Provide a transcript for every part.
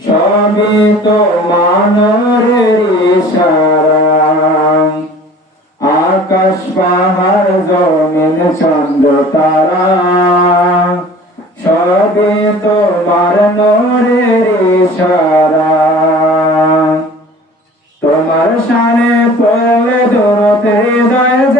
সবই তো মানরের ইশারা আকাশ পাহাড়, জমিন, চন্দ্র, তারা। সবই তোমার নরের ইশারা তোমার সানে পড়লে দৌড়তে হৃদয়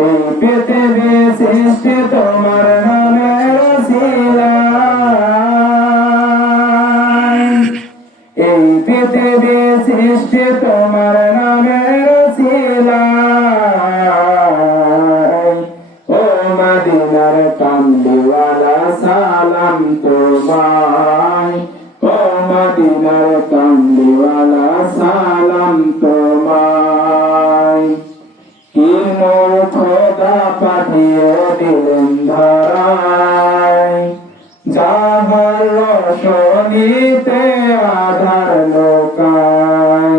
এই পৃথিবী সৃষ্টি তোমার নামের এই পৃথিবী সৃষ্টি তোমার নামের ও মদিনার কামলিওয়ালা, সালাম তোমায়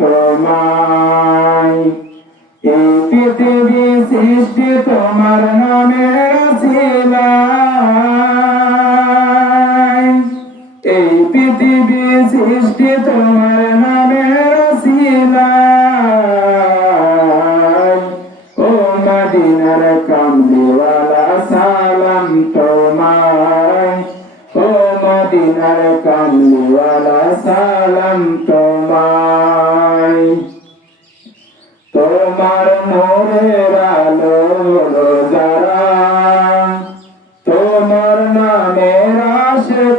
তোমায়। এই পৃথিবী সৃষ্টি তোমার শিলায় এই পৃথিবী সৃষ্টি তোমার শিলায় ও মদিনার কামলিওয়ালা, সালাম তোমায়। ও মদিনার কামলিওয়ালা সালাম তোমায় তোমার মোরের আলো হলো যারা তোমার নামের আশেক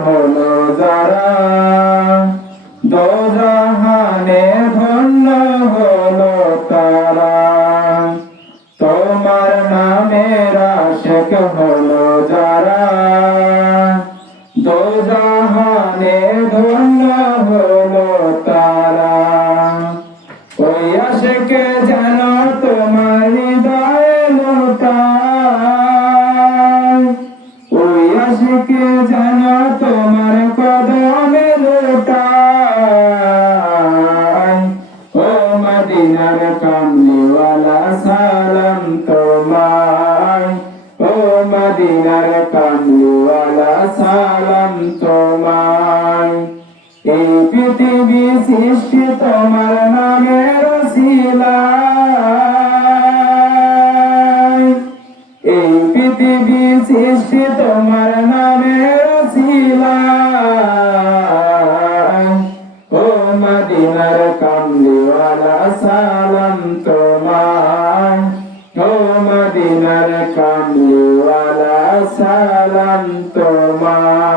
হলো আশেক হলো যারা দোজাহানে ধন্য হলো তারা। ওই আশেকে যেন তোমার হৃদয় লোটায়। ওই আশেকে যেন তোমার কদমে লোটায়। পৃথিবী সৃষ্টি তোমার নামের শিলা এই পৃথিবী সৃষ্টি তোমার নামের শিলা ও মদিনার কামলিওয়ালা, সালাম তোমার ও মদিনার কামলিওয়ালা, সালাম তোমার